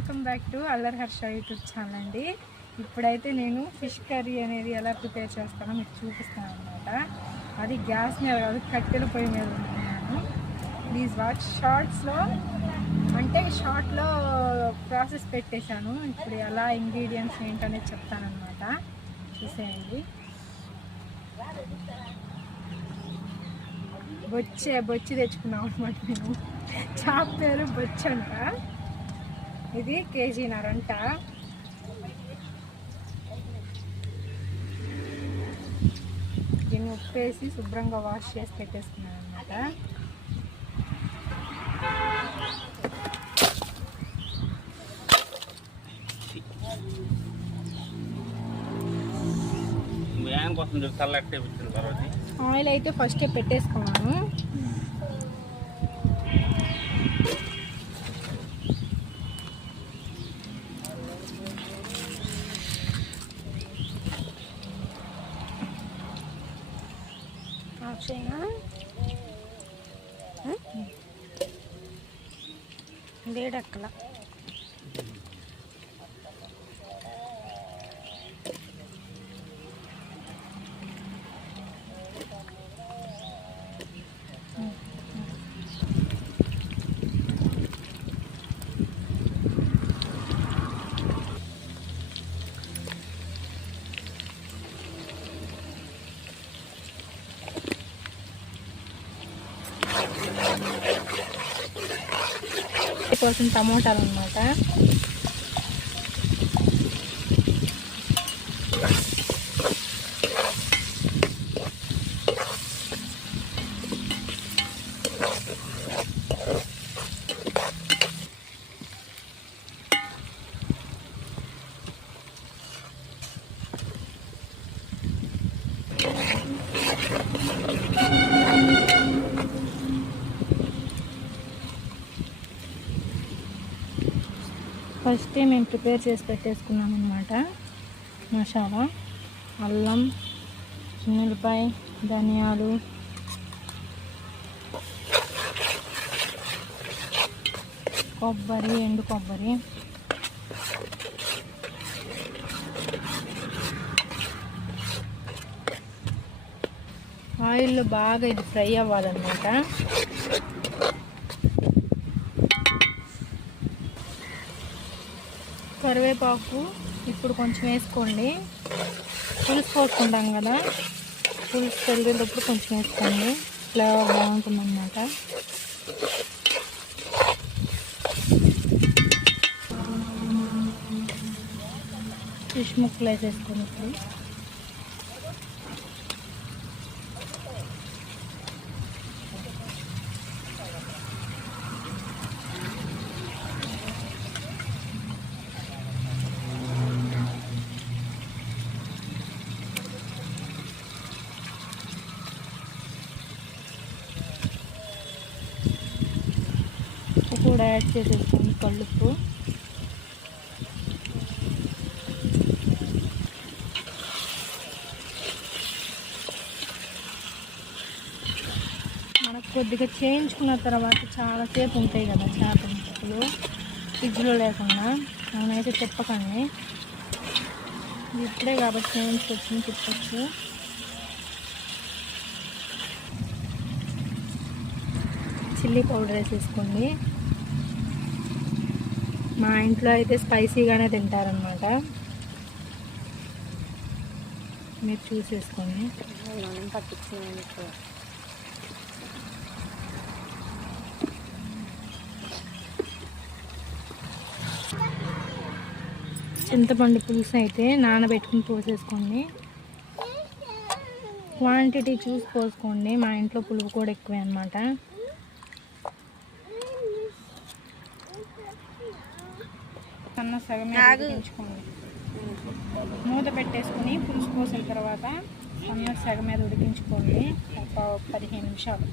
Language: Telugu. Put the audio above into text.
వెల్కమ్ బ్యాక్ టు అల్లరి హర్ష యూట్యూబ్ ఛానల్ అండి. ఇప్పుడైతే నేను ఫిష్ కర్రీ అనేది ఎలా ప్రిపేర్ చేస్తానో మీకు చూపిస్తాను అనమాట. అది గ్యాస్ మీద కాదు, కట్టెల పొయ్యి మీద ఉంటున్నాను. Please watch. షార్ట్లో ప్రాసెస్ పెట్టేశాను. ఇప్పుడు ఎలా ఇంగ్రీడియంట్స్ ఏంటనేది చెప్తానమాట, చూసేయండి. బొచ్చి తెచ్చుకున్నాం అనమాట మేము. చేప పేరు బొచ్చి అంట. ఇది కేజీన్నరంట. దీన్ని ఉప్పేసి శుభ్రంగా వాష్ చేసి పెట్టేసుకున్నాను అనమాట. ఆయిల్ అయితే ఫస్టే పెట్టేసుకున్నాను. వేడక్కల కోసం టమోటాలు అన్నమాట. ఫస్టే మేము ప్రిపేర్ చేసి పెట్టేసుకున్నాం అన్నమాట. మసాలా, అల్లం, ఉల్లిపాయ, ధనియాలు, కొబ్బరి, ఎండు కొబ్బరి, ఆయిల్లో బాగా ఇది ఫ్రై అవ్వాలన్నమాట. కరివేపాకు ఇప్పుడు కొంచెం వేసుకోండి. పులుసు పోసుకుంటాం కదా, పులుసు పెరిగేటప్పుడు కొంచెం వేసుకోండి, ఫ్లేవర్ బాగుంటుందన్నమాట. ఫిష్ ముక్కలు వేసేసుకోండి. ఇప్పుడు కూడా యాడ్ చేసేసుకుని కళ్ళుప్పు, మనకు కొద్దిగా చేయించుకున్న తర్వాత చాలాసేపు ఉంటాయి కదా చేప ముక్కలు ఫ్రిడ్జ్లో లేకుండా. నేనైతే తిప్పకండి, ఇప్పుడే కాబట్టి చేయించుకొచ్చి తిప్పచ్చు. చిల్లీ పౌడర్ వేసేసుకోండి. మా ఇంట్లో అయితే స్పైసీగానే తింటారనమాట, మీరు చూసేసుకోండి. చింతపండు పులుసు అయితే నానబెట్టుకుని పోసేసుకోండి. క్వాంటిటీ చూసి పోసుకోండి. మా ఇంట్లో పులుపు కూడా ఎక్కువే అనమాట. సగం ఉడికించుకోండి. మూత పెట్టేసుకుని పులుసు పోసిన తర్వాత సగం మీద ఉడికించుకోండి ఒక 15 నిమిషాలు.